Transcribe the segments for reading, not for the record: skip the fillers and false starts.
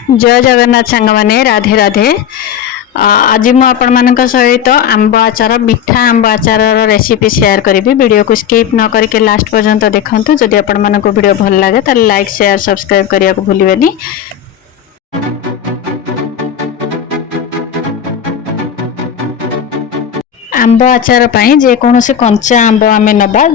जय जगन्नाथ सांग माने राधे राधे। आज मु आपण मानक सहित आंब आचार मिठा आंब आचार रेसिपी शेयर करी। वीडियो को स्किप न करके लास्ट पर्यंत देखंतु। जदि आपण मानक वीडियो भल लागे ताले लाइक शेयर सब्सक्राइब करिया को भूलिबेनी। आंब आचार पाई जे कोनोसी कंचा आंब आमे नबा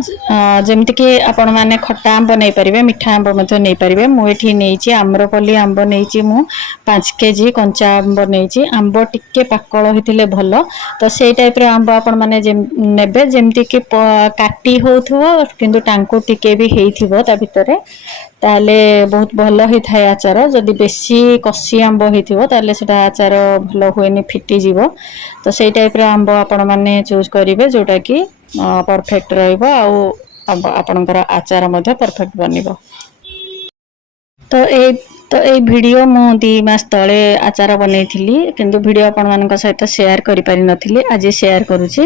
जेमति कि आपण माने खट्टा आंब नै परिबे मिठा आंब मते नै परिबे। मु एठी नैची आम्रपल्ली आंब नैची मु 5 केजी कंचा आंब नैची। आंब टिके पाकळ हिथिले भलो तो सेई टाइप रे आंब आपण माने जे नेबे जेमति कि काटी होथुवो किंतु टांकु टिके भी हेइथिवो ता भितरे ताले बहुत भलो हि थाय आचार। जदि बेसी कसी आंब हेइथिवो ताले सेटा आचार भलो होएनी फिटी जीवो। तो सेई टाइप रे आंब आपण माने चूज करिवे जोटा कि परफेक्ट रहइबो आ आपणकर आचार मध्ये परफेक्ट बनिबो। तो ए वीडियो मु 2 मास तळे आचार बनैथिली किंतु वीडियो आपण मानक सहित शेयर करि पारि नथिली। आज शेयर करूची।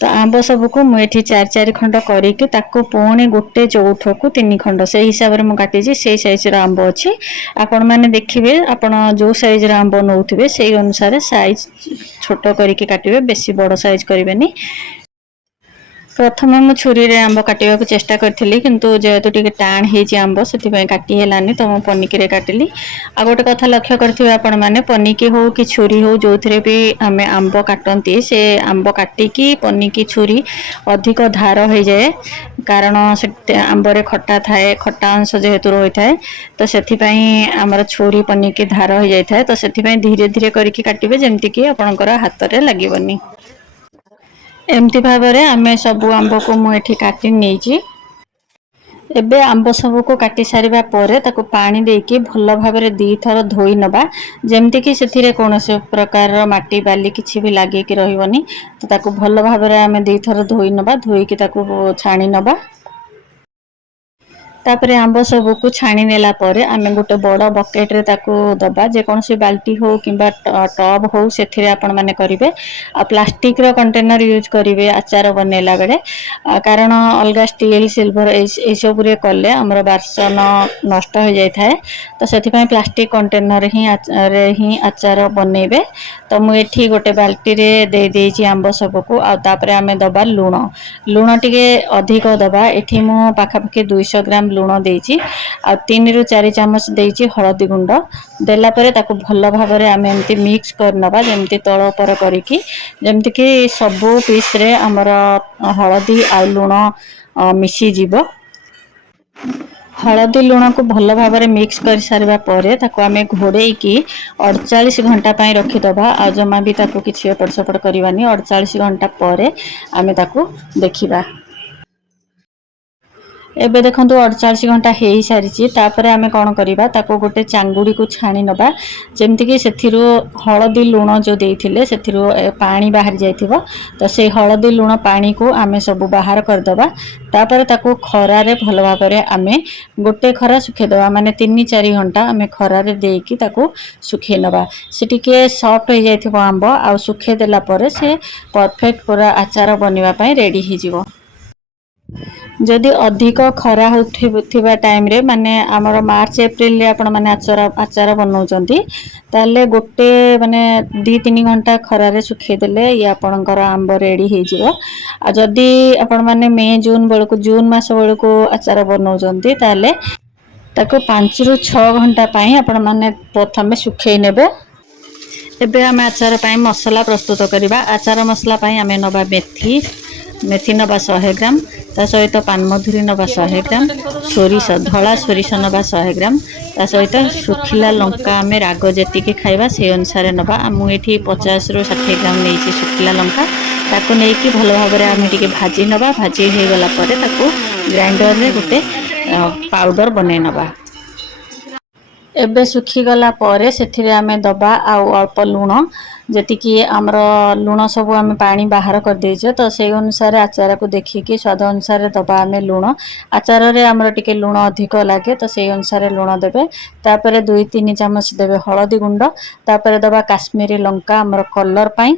तो आंब सब को मु एठी 4 खंड करी कि ताको पुणी गोटे चौथो को 3 खंड से हिसाब रे मु काटिची। से साइज रा आंब अछि आपण माने देखिबे आपण जो साइज रा आंब नउथिबे सेई अनुसार साइज छोटो करी कि काटिबे बेसी बड़ साइज करिवेनी। प्रथम मु छुरी रे आंब काटिबा को चेष्टा करथिली किंतु जेहेतु टिके टाण हेची आंब सेति पय काटी हेलानी तो मु पनिकी रे काटिली। आ गोटे कथा लक्ष्य करथिबे आपण माने पनिकी हो कि छुरी हो जोथरे भी हमें आंब काटंती से आंब काटी कि पनिकी छुरी अधिक धार हो जाए कारण से आंब रे खट्टा थाए खट्टा अंश जेहेतु रही थाए तो सेति पय हमर छुरी पनिकी धार हो जाय थाए। तो सेति पय धीरे धीरे करिकि काटिबे जेमति कि आपनकर हाथ रे लागिबनी। एमती भाबरे आमे सबु आंब को मु एठी काटी नेची। एबे आंब सब को काटी सारिबा परे ताको पानी देकी भलो भाबरे 2 थर धोई नबा जेमति कि सेथिरे कोनोसे प्रकार रो माटी बाली किछि भी लागे कि रहिबनी। तो ताको भलो भाबरे आमे 2 थर धोई नबा धोई कि ताको छाणी नबा। तापरे आंब सब को छाणी नेला परे आमे गोटे बड़ बकेट रे ताको दबा जे कोनोसी बाल्टी हो किबा टब हो सेथिरे आपण माने करिवे। आ प्लास्टिक रो कंटेनर यूज करिवे आचार बनेला बेले कारण अलगा स्टील सिल्वर ए सब रे कले हमर बासन नष्ट हो जाय थाए। तो सेति पय प्लास्टिक कंटेनर ही आचार बनेबे। तो मु एठी गोटे बाल्टी रे दे देची आंब सब को आ तापरे आमे दबा लूण टिके अधिक दबा। एठी मु पाखा पाखी 200 ग्राम लूण देची आ 3 रु 4 चम्मच देची हळदी गुंड देला परे ताको भलो भाबरे आमे एमती मिक्स करनबा जेमती तळ ऊपर करिकि जेमति कि सबो पीस रे हमर हळदी आ लूण मिसी जीवो। हळदी लूण को भलो भाबरे मिक्स कर सारिबा परे ताको आमे घोड़ेई कि 48 घंटा पय रखि दबा। आ जमा भी ताको किछि एपड़ सपड़ करिवानी। 48 घंटा परे आमे ताको देखिबा। एबे देखंतु 48 घंटा हेई सारिची। तापरे आमे कोन करिबा ताको गोटे चांगुडी को छाणी नबा जेमति कि सेथिरो हळदी लूण जो देइथिले सेथिरो पानी बाहर जायथिबो। तो से हळदी लूण पानी को आमे सब बाहर कर दबा। तापरे ताको खरा रे भलो भाबरे आमे गोटे खरा सुखे दबा माने 3-4 घंटा आमे खरा रे देकी ताको सुखे नबा। से टिके सॉफ्ट हो जायथिबो आंब आ सुखे देला परे से परफेक्ट पूरा आचार बनिबा पय रेडी हि जिवो। जदि अधिक खरा होथिबा टाइम रे माने हमर मार्च एप्रिल रे आपण माने आचार बनौचंती ताले गोटे माने 2-3 घंटा खरा रे सुखे देले या आपणकर आंब रेडी हे जिवो। आ जदि आपण माने मई जून बेलको जून मास बेलको आचार बनौचंती ताले ताको 5 रु 6 घंटा पय आपण माने प्रथमे सुखे नेबे। एबे हम आचार पय मसला प्रस्तुत करिबा। आचार मसला पय हमें नबा मेथी नबा 100 ग्राम ता सहित पान मधुरी नबा 100 ग्राम सोरिष धला सोरिष नबा 100 ग्राम ता सहित सुखिला लंका आमे राग जेति के खाइबा से अनुसार नबा। मु एठी 50 रु 60 ग्राम नेछि सुखिला लंका ताको नै कि भलो भाबरे आमे टिके भाजी नबा। भाजी हे गला परे ताको ग्राइंडर रे गोटे पाउडर बने नबा। एबे सुखी गला परे सेथिरे आमे दबा आ अल्प लूण जेति कि हमर लूण सब आमे पानी बाहर कर देजे। तो से अनुसार आचार को देखि कि स्वाद अनुसार दबा आमे लूण। आचार रे हमर टिके लूण अधिक लागे तो से अनुसार लूण देबे। तापरे 2-3 चम्मच देबे हळदी गुंड। तापरे दबा काश्मीरी लंका हमर कलर पय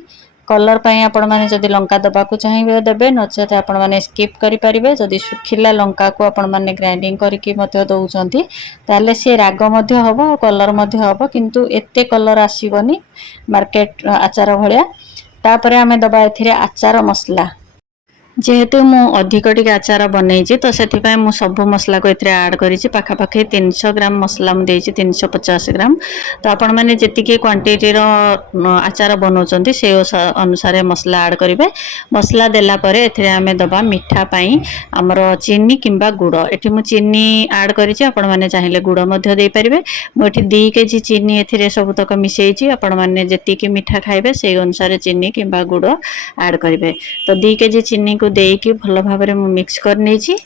कलर पाई आपण माने जदि लंका दबा को चाहिए देबे नचेत आपण माने स्किप करि परिबे। जदि सुखिला लंका को आपण माने ग्राइंडिंग करके मध्य दउचंती ताले से राग मध्य हबो कलर मध्य हबो किंतु एते कलर आसीबनी मार्केट आचार भलिया। तापरे आमे दबा एथिरे आचार मसला जेहेतु मु अधिक टिके आचार बनईची तो सेति पय मु सब मसला को एथरे ऐड करिछि पाखापाखि 300 ग्राम मसला मु देछि 350 ग्राम। तो आपण माने जेतिके क्वांटिटी रो आचार बनौचंती से अनुसार मसला ऐड करिवे। मसला देला परे एथरे आमे दबा मिठा पई हमर चीनी किंबा गुड़ एठी मु चीनी ऐड करिछि आपण माने चाहिले गुड़ मध्य दे परिवे। मु एठी 2 केजी चीनी एथिरे सब तक मिसेइछि आपण माने जेतिके मिठा खाइबे से अनुसार चीनी किंबा गुड़ ऐड करिवे। तो 2 केजी चीनी को देकी भल भाव में मिक्स कर नहीं।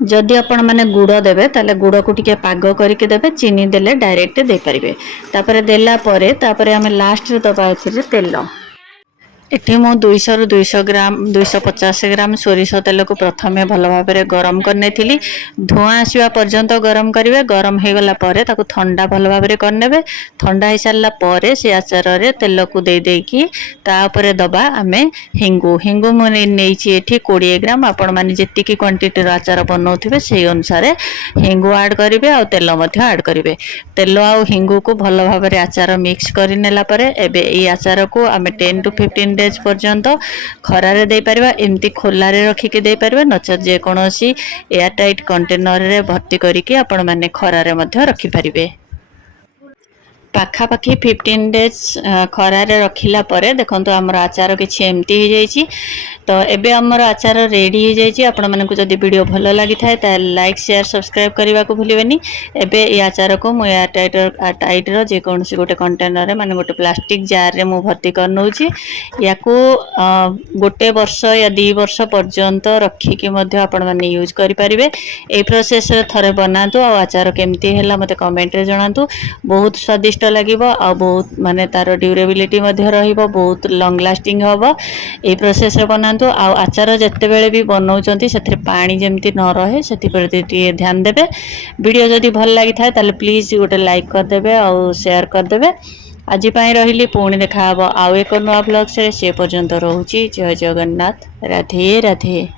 जदि आपण माने गुड़ देबे ताले गुड़ को टिके पाग करके देबे चीनी देले डायरेक्ट दे परिबे। तापरे देला परे तापरे हमें लास्ट रे दबा एथिरे तेल एठी मो 200 रु 200 ग्राम 250 ग्राम सोरिष तेल को प्रथमे भल भाव में गरम करने थिली। धुआं आसवा पर्यंत गरम करिवे। गरम हो गला परे ताको ठंडा भल भाव में करनेबे। ठंडा हो सारा परे से आचार रे तेल को दे देकी ता ऊपर दबा आमे हिंगु हिंगु मने नेछि एठी 20 ग्राम आपण माने जेतिकी क्वांटिटी रो आचार बनौथिबे सेही अनुसार हिंगु ऐड करिवे आ तेल मध्य ऐड करिवे। तेल आ हिंगु को भल भाव में आचार मिक्स करि नेला परे एबे ए आचार को आमे 10 टू 15 डेज पर्यंत खरारे दे परिबा। एमती खोलारे रखिके दे परिबा नचेत जे कोनोसी एयर टाइट कंटेनर रे भर्ती करिके आपण माने खरारे मध्य रखि परिबे। पाखापाखि 15 डेज खरारे रखिला परे देखंतु हमर आचार किछि एमती हो जाइछि। तो एबे हमर आचार रेडी हो जाइछि। आपण मानकु जदि वीडियो भलो लागि थाए त लाइक शेयर सब्सक्राइब करबा को भूलिबेनी। एबे ए आचार को मु एयर टाइट रो जे कोनसी गोटे कंटेनर रे माने गोटे प्लास्टिक जार रे मु भर्ती कर नउछि। याकू गोटे वर्ष या 2 वर्ष पर्यंत रखिके मध्य आपण माने यूज करि परिबे। ए प्रोसेस थरे बनातु आ आचार केमती हैला मते कमेंट रे जणातु। बहुत स्वादिष्ट लागिबो आ बहुत माने तार ड्यूरेबिलिटी मध्य रहिबो बहुत लॉन्ग लास्टिंग होबो। ए प्रोसेस रे बनातु आ आचार जत्ते बेले भी बनौचंती सेथरे पानी जेमती न रहे सेति प्रति टिके ध्यान देबे। वीडियो जदि भल लागि थाए ताले प्लीज गोटे लाइक कर देबे आ शेयर कर देबे। आज पई रहिली पुणी देखा हबो आ एक नुआ ब्लॉग से पर्यंत रहउची। जय जगन्नाथ। राधे राधे।